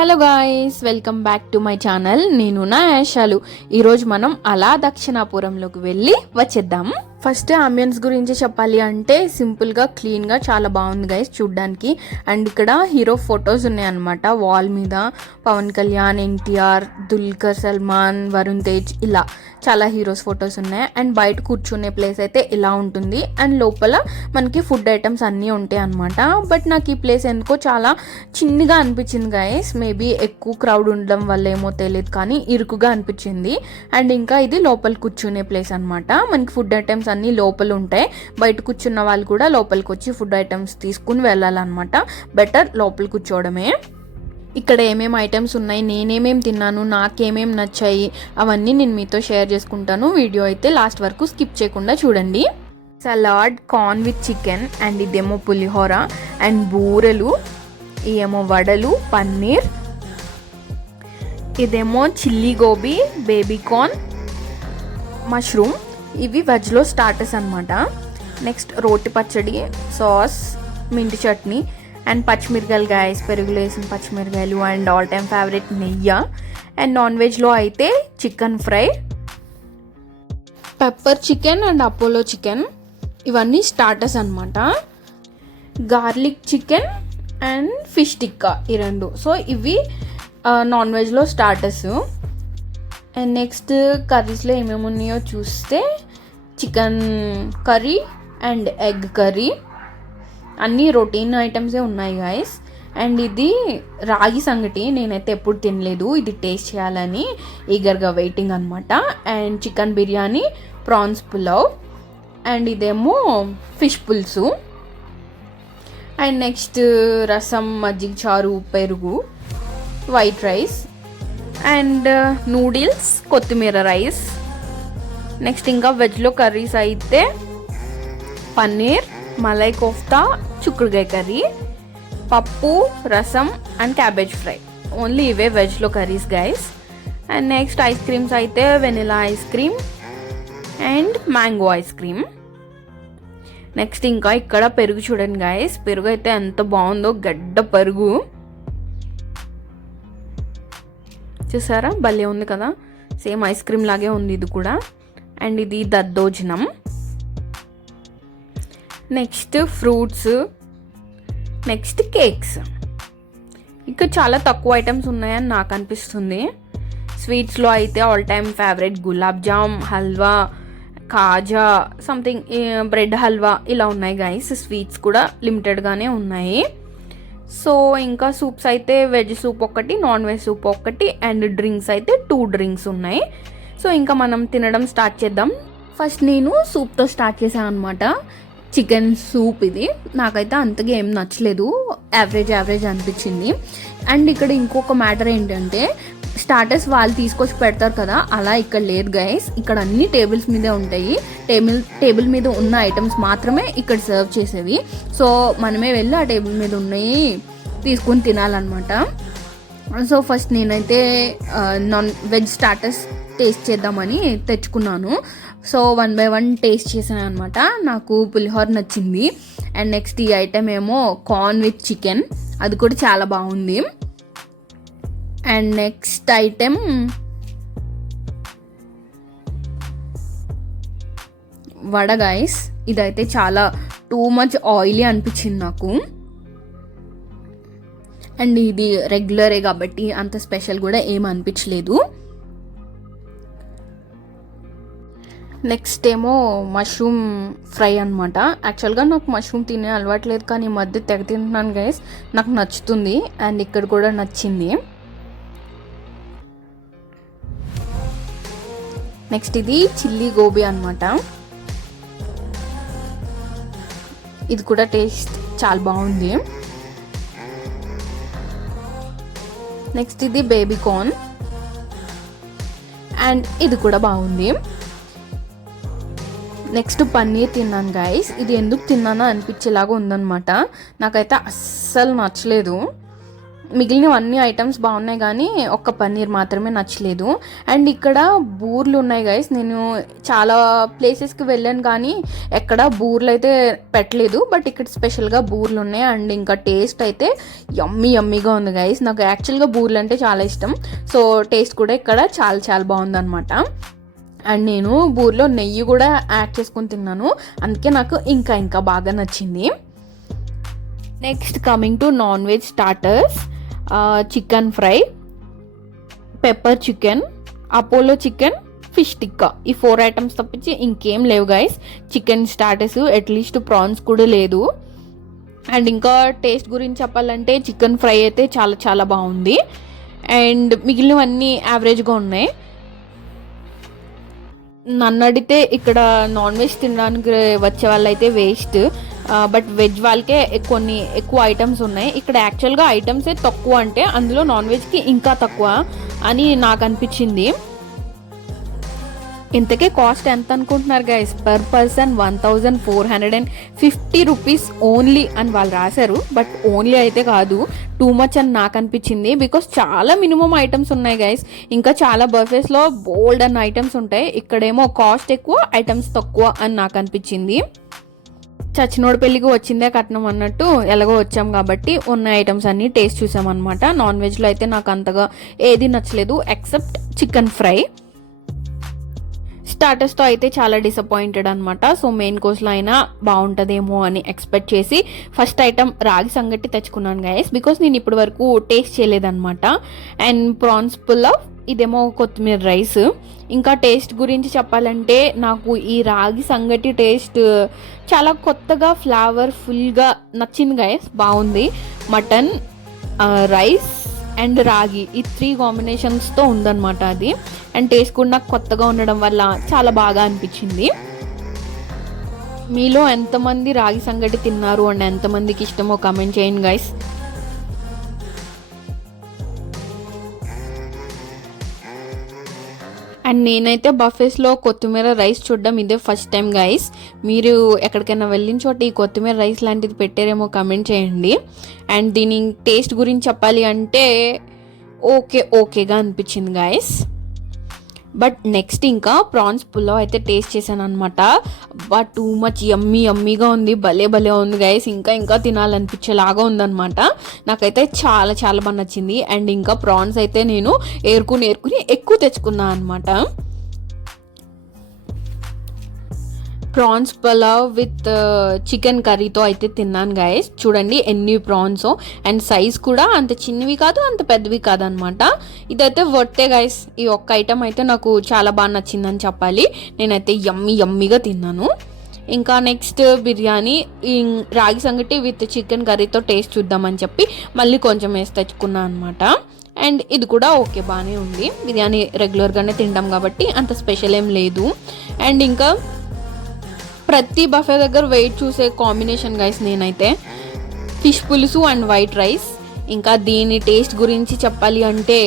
Hello guys, welcome back to my channel. నేను నా యాషాలు. ఈరోజు మనం అలా దక్షిణాపురంలోకి వెళ్ళి వచ్చేద్దాం. ఫస్ట్ అంబియన్స్ గురించి చెప్పాలి అంటే సింపుల్గా క్లీన్గా చాలా బాగుంది గైస్ చూడ్డానికి. అండ్ ఇక్కడ హీరో ఫొటోస్ ఉన్నాయన్నమాట వాల్ మీద. పవన్ కళ్యాణ్, ఎన్టీఆర్, దుల్కర్ సల్మాన్, వరుణ్ తేజ్, ఇలా చాలా హీరోస్ ఫొటోస్ ఉన్నాయి. అండ్ బయట కూర్చునే ప్లేస్ అయితే ఇలా ఉంటుంది. అండ్ లోపల మనకి ఫుడ్ ఐటమ్స్ అన్నీ ఉంటాయి అనమాట. బట్ నాకు ఈ ప్లేస్ ఎందుకో చాలా చిన్నగా అనిపించింది గైస్. మేబీ ఎక్కువ క్రౌడ్ ఉండడం వల్ల ఏమో తెలియదు, కానీ ఇరుకుగా అనిపించింది. అండ్ ఇంకా ఇది లోపల కూర్చునే ప్లేస్ అనమాట. మనకి ఫుడ్ ఐటమ్స్ అన్నీ లోపల ఉంటాయి. బయట కూర్చున్న వాళ్ళు కూడా లోపలికి వచ్చి ఫుడ్ ఐటమ్స్ తీసుకుని వెళ్ళాలన్నమాట. బెటర్ లోపల కూర్చోవడమే. ఇక్కడ ఏమేమి ఐటమ్స్ ఉన్నాయి, నేనేమేమి తిన్నాను, నాకేమేమి నచ్చాయి, అవన్నీ నేను మీతో షేర్ చేసుకుంటాను. వీడియో అయితే లాస్ట్ వరకు స్కిప్ చేయకుండా చూడండి. Salad, corn with chicken, and ఇదేమో పులిహోర, అండ్ బూరెలు, ఇదేమో వడలు, పన్నీర్, ఇదేమో చిల్లీ గోబీ, బేబీకార్న్, మష్రూమ్. ఇవి వెజ్లో స్టార్టర్స్ అనమాట. నెక్స్ట్ రోటి పచ్చడి, సాస్, మింటి చట్నీ, అండ్ పచ్చిమిరకాయలు గాయస్, పెరుగులో వేసిన పచ్చిమిరకాయలు, అండ్ ఆల్ టైమ్ ఫేవరెట్ నెయ్యి. అండ్ నాన్ వెజ్లో అయితే chicken fry, pepper chicken and Apollo chicken, ఇవన్నీ స్టార్టర్స్ అనమాట. Garlic chicken and fish tikka, ఈ రెండు. సో ఇవి నాన్ వెజ్లో స్టార్టర్స్. అండ్ నెక్స్ట్ కర్రీస్లో ఏమేమి ఉన్నాయో చూస్తే chicken curry and egg curry, అన్నీ రొటీన్ ఐటమ్సే ఉన్నాయి గాయస్. అండ్ ఇది రాగి సంగటి, నేనైతే ఎప్పుడు తినలేదు, ఇది టేస్ట్ చేయాలని ఈగర్గా వెయిటింగ్ అనమాట. And chicken biryani, prawns pulao, and ఇదేమో ఫిష్ పులుసు. అండ్ నెక్స్ట్ రసం, మజ్జిగ చారు, పెరుగు, వైట్ రైస్, అండ్ నూడిల్స్, కొత్తిమీర రైస్. నెక్స్ట్ ఇంకా వెజ్లో కర్రీస్ అయితే పన్నీర్, మలై కోఫ్తా, చిక్కుడుకాయ కర్రీ, పప్పు, రసం, అండ్ క్యాబేజ్ ఫ్రై. ఓన్లీ ఇవే వెజ్లో curries guys. And next ice creams అయితే vanilla ice cream and mango ice cream. Next ఇంకా ఇక్కడ పెరుగు చూడండి గైస్, పెరుగు అయితే ఎంత బాగుందో, గడ్డ పెరుగు చూసారా, భలే ఉంది కదా, సేమ్ ఐస్ క్రీమ్ లాగే ఉంది ఇది కూడా. అండ్ ఇది దద్దోజనం. Next fruits, next cakes. ఇంకా చాలా తక్కువ ఐటమ్స్ ఉన్నాయని నాకు అనిపిస్తుంది. స్వీట్స్లో అయితే all time favourite gulab jam, halwa, khaja, something bread halwa, ఇలా ఉన్నాయి గైస్. స్వీట్స్ కూడా లిమిటెడ్గానే ఉన్నాయి. సో ఇంకా సూప్స్ అయితే వెజ్ సూప్ ఒకటి, నాన్ వెజ్ సూప్ ఒకటి, అండ్ డ్రింక్స్ అయితే 2 డ్రింక్స్ ఉన్నాయి. సో ఇంకా మనం తినడం స్టార్ట్ చేద్దాం. ఫస్ట్ నేను సూప్తో స్టార్ట్ చేశాను అనమాట. చికెన్ సూప్ ఇది నాకైతే అంతగా ఏం నచ్చలేదు, యావరేజ్ అనిపించింది. అండ్ ఇక్కడ ఇంకొక మ్యాటర్ ఏంటంటే స్టార్టర్స్ వాళ్ళు తీసుకొచ్చి పెడతారు కదా, అలా ఇక్కడ లేదు గైస్. ఇక్కడ అన్ని టేబుల్స్ మీదే ఉంటాయి. టేబుల్ మీద ఉన్న ఐటమ్స్ మాత్రమే ఇక్కడ సర్వ్ చేసేవి. సో మనమే వెళ్ళి ఆ టేబుల్ మీద ఉన్నాయి తీసుకొని తినాలన్నమాట. సో ఫస్ట్ నేనైతే నాన్ వెజ్ స్టార్టర్స్ టేస్ట్ చేద్దామని తెచ్చుకున్నాను. సో 1 by 1 టేస్ట్ చేశాను అనమాట. నాకు పులిహోర నచ్చింది. అండ్ నెక్స్ట్ ఈ ఐటమ్ ఏమో కార్న్ విత్ చికెన్, అది కూడా చాలా బాగుంది. And next item vada guys, ఇదైతే చాలా టూ మచ్ ఆయిలీ అనిపించింది నాకు. అండ్ ఇది రెగ్యులరే కాబట్టి అంత స్పెషల్ కూడా ఏం అనిపించలేదు. నెక్స్ట్ ఏమో మష్రూమ్ ఫ్రై అనమాట. యాక్చువల్గా నాకు మష్రూమ్ తినే అలవాట్లేదు, కానీ ఈ మధ్య తెగ తింటున్నాను గైస్, నాకు నచ్చుతుంది. అండ్ ఇక్కడ కూడా నచ్చింది. నెక్స్ట్ ఇది చిల్లీ గోబీ అనమాట. ఇది కూడా టేస్ట్ చాలా బాగుంది. నెక్స్ట్ ఇది బేబీకార్న్, అండ్ ఇది కూడా బాగుంది. నెక్స్ట్ పన్నీర్ తిన్నాను గైస్. ఇది ఎందుకు తిన్నానో అనిపించేలాగా ఉందన్నమాట. నాకైతే అస్సలు నచ్చలేదు. మిగిలిన అన్ని ఐటమ్స్ బాగున్నాయి కానీ ఒక్క పన్నీర్ మాత్రమే నచ్చలేదు. అండ్ ఇక్కడ బూర్లు ఉన్నాయి గైస్. నేను చాలా ప్లేసెస్కి వెళ్ళాను కానీ ఎక్కడ బూర్లు అయితే పెట్టలేదు, బట్ ఇక్కడ స్పెషల్గా బూర్లు ఉన్నాయి. అండ్ ఇంకా టేస్ట్ అయితే యమ్మీగా ఉంది గైస్. నాకు యాక్చువల్గా బూర్లు అంటే చాలా ఇష్టం, సో టేస్ట్ కూడా ఇక్కడ చాలా చాలా బాగుందన్నమాట. అండ్ నేను బూర్లో నెయ్యి కూడా యాడ్ చేసుకుని తిన్నాను, అందుకే నాకు ఇంకా బాగా నచ్చింది. Next coming to non veg starters, chicken fry, pepper chicken, Apollo chicken, fish tikka, ఈ 4 ఐటమ్స్ తప్పించి ఇంకేం లేవు guys. Chicken starters at least prawns కూడా లేదు. అండ్ ఇంకా టేస్ట్ గురించి చెప్పాలంటే చికెన్ ఫ్రై అయితే చాలా చాలా బాగుంది. అండ్ మిగిలినవన్నీ యావరేజ్గా ఉన్నాయి. నన్ను అడిగితే ఇక్కడ నాన్ వెజ్ తినడానికి వచ్చే వాళ్ళైతే వేస్ట్, బట్ వెజ్ వాళ్ళకే కొన్ని ఎక్కువ ఐటమ్స్ ఉన్నాయి. ఇక్కడ యాక్చువల్గా ఐటమ్సే తక్కువ, అంటే అందులో నాన్ వెజ్కి ఇంకా తక్కువ అని నాకు అనిపించింది. ఇంతకే కాస్ట్ ఎంత అనుకుంటున్నారు guys? Per person 1450 rupees only అని వాళ్ళు రాశారు, బట్ ఓన్లీ అయితే కాదు, టూ మచ్ అని నాకు అనిపించింది. బికాస్ చాలా మినిమం ఐటమ్స్ ఉన్నాయి గైస్. ఇంకా చాలా బఫేస్లో బోల్డ్ అన్న ఐటమ్స్ ఉంటాయి, ఇక్కడేమో కాస్ట్ ఎక్కువ ఐటమ్స్ తక్కువ అని నాకు అనిపించింది. చచ్చినోడు పెళ్ళికి వచ్చిందే కట్నం అన్నట్టు ఎలాగో వచ్చాం కాబట్టి ఉన్న ఐటమ్స్ అన్నీ టేస్ట్ చూసామన్నమాట. నాన్ వెజ్లో అయితే నాకు అంతగా ఏది నచ్చలేదు ఎక్సెప్ట్ చికెన్ ఫ్రై. స్టార్టర్స్తో అయితే చాలా డిసప్పాయింటెడ్ అనమాట. సో మెయిన్ కోర్స్లో అయినా బాగుంటుందేమో అని ఎక్స్పెక్ట్ చేసి ఫస్ట్ ఐటమ్ రాగి సంగటి తెచ్చుకున్నాను గైస్, బికాస్ నేను ఇప్పటి వరకు టేస్ట్ చేయలేదన్నమాట. అండ్ ప్రాన్స్ పులావ్, ఇదేమో కొత్తిమీర రైస్. ఇంకా టేస్ట్ గురించి చెప్పాలంటే నాకు ఈ రాగి సంగటి టేస్ట్ చాలా కొత్తగా ఫ్లేవర్ఫుల్గా నచ్చింది గైస్, బాగుంది. మటన్, రైస్ అండ్ రాగి, ఈ 3 కాంబినేషన్స్తో ఉందన్నమాట అది. అండ్ టేస్ట్ కూడా నాకు కొత్తగా ఉండడం వల్ల చాలా బాగా అనిపించింది. మీలో ఎంతమంది రాగి సంగటి తిన్నారు అండ్ ఎంతమందికి ఇష్టమో కామెంట్ చేయండి గైస్. అండ్ నేనైతే బఫేస్లో కొత్తిమీర రైస్ చూడడం ఇదే ఫస్ట్ టైం గైస్. మీరు ఎక్కడికైనా వెళ్ళిన చోట ఈ కొత్తిమీర రైస్ లాంటిది పెట్టారేమో కమెంట్ చేయండి. అండ్ దీని టేస్ట్ గురించి చెప్పాలి అంటే ఓకేగా అనిపించింది గైస్. బట్ నెక్స్ట్ ఇంకా ప్రాన్స్ పులావ్ అయితే టేస్ట్ చేశాను అనమాట. బట్ టూ మచ్ యమ్మీగా ఉంది, భలే ఉంది గైస్. ఇంకా తినాలనిపించేలాగా ఉందన్నమాట. నాకైతే చాలా చాలా బాగా నచ్చింది. అండ్ ఇంకా ప్రాన్స్ అయితే నేను ఏరుకుని ఎక్కువ తెచ్చుకున్నాను అనమాట. ప్రాన్స్ పులావ్ విత్ చికెన్ కర్రీతో అయితే తిన్నాను గైస్. చూడండి ఎన్ని ప్రాన్స్, అండ్ సైజ్ కూడా అంత చిన్నవి కాదు అంత పెద్దవి కాదనమాట. ఇదైతే వర్తే గైస్. ఈ ఒక్క ఐటమ్ అయితే నాకు చాలా బాగా నచ్చిందని చెప్పాలి. నేనైతే యమ్మీగా తిన్నాను. ఇంకా నెక్స్ట్ బిర్యానీ, రాగి సంగటి విత్ చికెన్ కర్రీతో టేస్ట్ చూద్దామని చెప్పి మళ్ళీ కొంచెం వేసి తెచ్చుకున్నాను అనమాట. అండ్ ఇది కూడా ఓకే, బాగానే ఉంది. బిర్యానీ రెగ్యులర్గానే తింటాం కాబట్టి అంత స్పెషల్ ఏం లేదు. అండ్ ఇంకా ప్రతి బఫే దగ్గర వెయిట్ చూసే కాంబినేషన్ గైస్ నేనైతే ఫిష్ పులుసు అండ్ వైట్ రైస్. ఇంకా దీని టేస్ట్ గురించి చెప్పాలి అంటే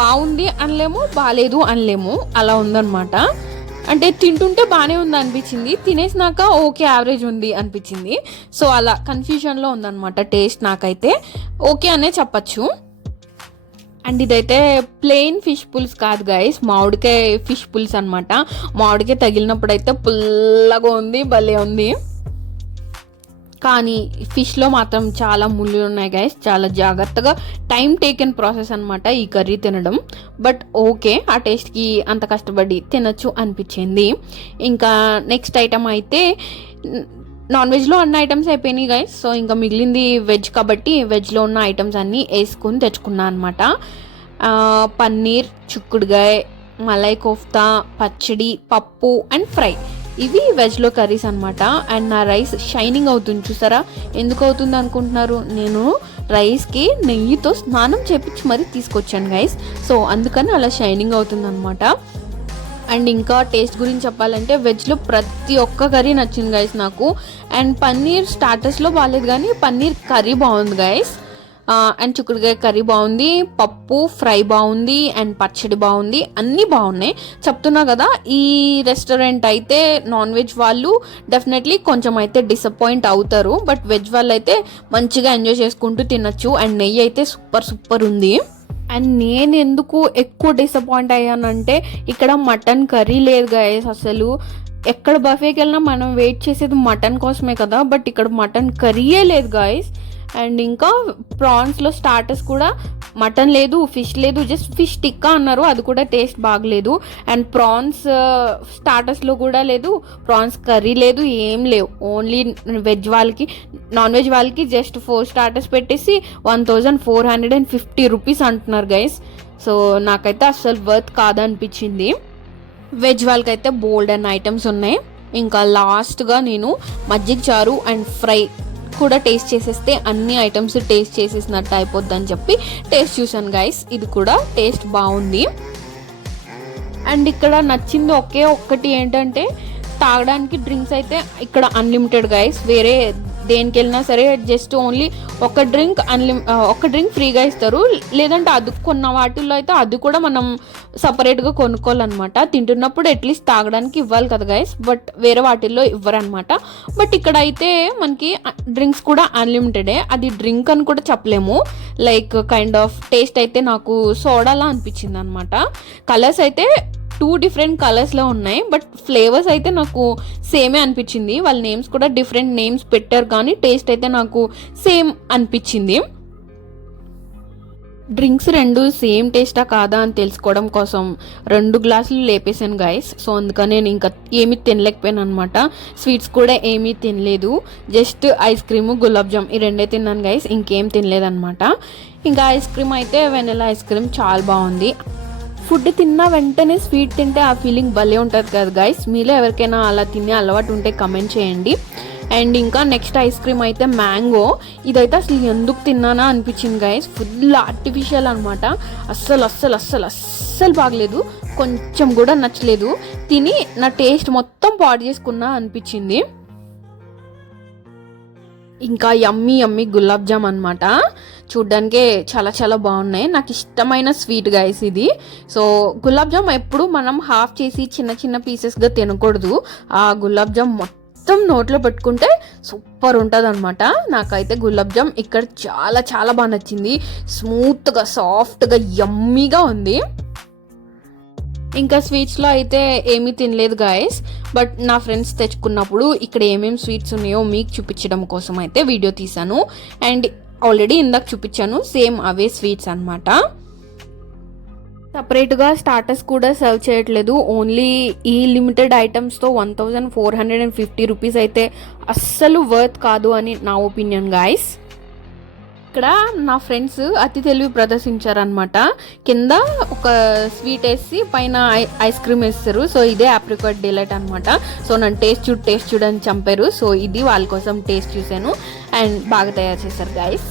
బాగుంది అనలేము, బాగాలేదు అనలేము, అలా ఉందన్నమాట. అంటే తింటుంటే బాగానే ఉంది అనిపించింది, తినేసినాక ఓకే యావరేజ్ ఉంది అనిపించింది. సో అలా కన్ఫ్యూజన్లో ఉందన్నమాట టేస్ట్. నాకైతే ఓకే అనే చెప్పచ్చు. అండ్ ఇదైతే ప్లెయిన్ ఫిష్ పులుసు కాదు గైస్, మామిడికాయ ఫిష్ పులుసు అనమాట. మామిడికాయ తగిలినప్పుడు అయితే పుల్లగా ఉంది, భలే ఉంది. కానీ ఫిష్లో మాత్రం చాలా ముళ్ళు ఉన్నాయి గైస్. చాలా జాగ్రత్తగా టైం టేకెన్ ప్రాసెస్ అనమాట ఈ కర్రీ తినడం. బట్ ఓకే, ఆ టేస్ట్కి అంత కష్టపడి తినచ్చు అనిపించింది. ఇంకా నెక్స్ట్ ఐటమ్ అయితే నాన్ వెజ్లో అన్ని ఐటమ్స్ అయిపోయినాయి గైస్. సో ఇంకా మిగిలింది వెజ్ కాబట్టి వెజ్లో ఉన్న ఐటమ్స్ అన్నీ వేసుకొని తెచ్చుకున్నాను అనమాట. పన్నీర్, చిక్కుడుగాయ, మలై కోఫ్తా, పచ్చడి, పప్పు అండ్ ఫ్రై, ఇవి వెజ్లో కర్రీస్ అనమాట. అండ్ నా రైస్ షైనింగ్ అవుతుంది చూసారా? ఎందుకు అవుతుంది అనుకుంటున్నారు? నేను రైస్కి నెయ్యితో స్నానం చేపించి మరీ తీసుకొచ్చాను గైస్. సో అందుకని అలా షైనింగ్ అవుతుంది అనమాట. అండ్ ఇంకా టేస్ట్ గురించి చెప్పాలంటే వెజ్లో ప్రతి ఒక్క కర్రీ నచ్చింది గైస్ నాకు. అండ్ పన్నీర్ స్టార్టర్స్లో బాగాలేదు కానీ పన్నీర్ కర్రీ బాగుంది గైస్. అండ్ చిక్కుడుకాయ కర్రీ బాగుంది, పప్పు ఫ్రై బాగుంది, అండ్ పచ్చడి బాగుంది, అన్నీ బాగున్నాయి. చెప్తున్నా కదా, ఈ రెస్టారెంట్ అయితే నాన్ వెజ్ వాళ్ళు డెఫినెట్లీ కొంచెం అయితే డిసప్పాయింట్ అవుతారు, బట్ వెజ్ వాళ్ళు అయితే మంచిగా ఎంజాయ్ చేసుకుంటూ తినచ్చు. అండ్ నెయ్యి అయితే సూపర్ ఉంది. అండ్ నేను ఎందుకు ఎక్కువ డిసప్పాయింట్ అయ్యానంటే ఇక్కడ మటన్ కర్రీ లేదు గైస్. అసలు ఎక్కడ బఫేకి వెళ్ళినా మనం వెయిట్ చేసేది మటన్ కోసమే కదా, బట్ ఇక్కడ మటన్ కర్రీయే లేదు గైస్. అండ్ ఇంకా ప్రాన్స్లో స్టార్టర్స్ కూడా మటన్ లేదు, ఫిష్ లేదు, జస్ట్ ఫిష్ టిక్కా అన్నారు, అది కూడా టేస్ట్ బాగలేదు. అండ్ ప్రాన్స్ స్టార్టర్స్లో కూడా లేదు, ప్రాన్స్ కర్రీ లేదు, ఏం లేవు. ఓన్లీ వెజ్ వాళ్ళకి, నాన్ వెజ్ వాళ్ళకి జస్ట్ 4 స్టార్టర్స్ పెట్టేసి 1450 రూపీస్ అంటున్నారు గైస్. సో నాకైతే అస్సలు వర్త్ కాదనిపించింది. వెజ్ వాళ్ళకైతే బోల్డ్ అండ్ ఐటమ్స్ ఉన్నాయి. ఇంకా లాస్ట్గా నేను మజ్జిగ చారు అండ్ ఫ్రై కూడా టేస్ట్ చేసేస్తే అన్ని ఐటమ్స్ టేస్ట్ చేసేసినట్టు అయిపోద్ది అని చెప్పి టేస్ట్ చూసాను గైస్. ఇది కూడా టేస్ట్ బాగుంది. అండ్ ఇక్కడ నచ్చింది ఒక్కటి ఏంటంటే తాగడానికి డ్రింక్స్ అయితే ఇక్కడ అన్లిమిటెడ్ గైస్. వేరే దేనికి వెళ్ళినా సరే జస్ట్ ఓన్లీ ఒక డ్రింక్ ఫ్రీగా ఇస్తారు, లేదంటే అది కొన్న వాటిల్లో అయితే అది కూడా మనం సపరేట్గా కొనుక్కోవాలన్నమాట. తింటున్నప్పుడు అట్లీస్ట్ తాగడానికి ఇవ్వాలి కదా గైస్, బట్ వేరే వాటిల్లో ఇవ్వరనమాట. బట్ ఇక్కడ అయితే మనకి డ్రింక్స్ కూడా అన్లిమిటెడే. అది డ్రింక్ అని కూడా చెప్పలేము, లైక్ కైండ్ ఆఫ్ టేస్ట్ అయితే నాకు సోడాలా అనిపించింది అనమాట. కలర్స్ అయితే 2 డిఫరెంట్ కలర్స్లో ఉన్నాయి, బట్ ఫ్లేవర్స్ అయితే నాకు సేమే అనిపించింది. వాళ్ళ నేమ్స్ కూడా డిఫరెంట్ నేమ్స్ పెట్టారు, కానీ టేస్ట్ అయితే నాకు సేమ్ అనిపించింది. డ్రింక్స్ 2 సేమ్ టేస్టా కాదా అని తెలుసుకోవడం కోసం 2 గ్లాసులు లేపేసాను గైస్. సో అందుకని నేను ఇంకా ఏమీ తినలేకపోయాను అనమాట. స్వీట్స్ కూడా ఏమీ తినలేదు, just ice cream, gulab jam, ఈ 2 తిన్నాను గైస్, ఇంకేం తినలేదన్నమాట. ఇంకా ఐస్ క్రీమ్ అయితే వెనిలా ఐస్ క్రీమ్ చాలా బాగుంది. ఫుడ్ తిన్నా వెంటనే స్వీట్ తింటే ఆ ఫీలింగ్ భలే ఉంటుంది కదా గైస్. మీలో ఎవరికైనా అలా తినే అలవాటు ఉంటే కమెంట్ చేయండి. అండ్ ఇంకా నెక్స్ట్ ఐస్ క్రీమ్ అయితే మ్యాంగో. ఇదైతే అసలు ఎందుకు తిన్నానా అనిపించింది గైస్. ఫుల్ ఆర్టిఫిషియల్ అనమాట. అస్సలు బాగలేదు, కొంచెం కూడా నచ్చలేదు. తిని నా టేస్ట్ మొత్తం పాడు చేసుకున్నా అనిపించింది. ఇంకా యమ్మీ గులాబ్ జామ్ అనమాట. చూడ్డానికే చాలా బాగున్నాయి. నాకు ఇష్టమైన స్వీట్ గైస్ ఇది. సో గులాబ్ జామ్ ఎప్పుడు మనం హాఫ్ చేసి చిన్న పీసెస్గా తినకూడదు. ఆ గులాబ్ జామ్ మొత్తం నోట్లో పెట్టుకుంటే సూపర్ ఉంటుంది అనమాట. నాకైతే గులాబ్ జామ్ ఇక్కడ చాలా బాగా నచ్చింది. స్మూత్గా, సాఫ్ట్గా, యమ్మీగా ఉంది. ఇంకా స్వీట్స్లో అయితే ఏమీ తినలేదు గాయస్, బట్ నా ఫ్రెండ్స్ తెచ్చుకున్నప్పుడు ఇక్కడ ఏమేమి స్వీట్స్ ఉన్నాయో మీకు చూపించడం కోసం అయితే వీడియో తీసాను. అండ్ ఆల్రెడీ ఇందాక చూపించాను, సేమ్ అవే స్వీట్స్ అనమాట. సపరేట్గా స్టార్టర్స్ కూడా సర్వ్ చేయట్లేదు, ఓన్లీ ఈ లిమిటెడ్ ఐటమ్స్తో 1450 రూపీస్ అయితే అస్సలు వర్త్ కాదు అని నా ఒపీనియన్ గాయస్. ఇక్కడ నా ఫ్రెండ్స్ అతి తెలివి ప్రదర్శించారనమాట. కింద ఒక స్వీట్ వేసి పైన ఐస్ క్రీమ్ వేస్తారు. సో ఇదే ఆప్రికాట్ డిలైట్ అనమాట. సో నన్ను టేస్ట్ చూడు అని చంపారు. సో ఇది వాళ్ళ కోసం టేస్ట్ చూశాను అండ్ బాగా తయారు చేశారు గైస్.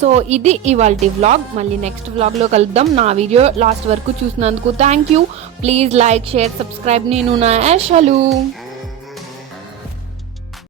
సో ఇది ఇవాల్టి వ్లాగ్. మళ్ళీ నెక్స్ట్ వ్లాగ్లో కలుద్దాం. నా వీడియో లాస్ట్ వరకు చూసినందుకు thank you. Please like, share, subscribe. నేను నా యాషలు.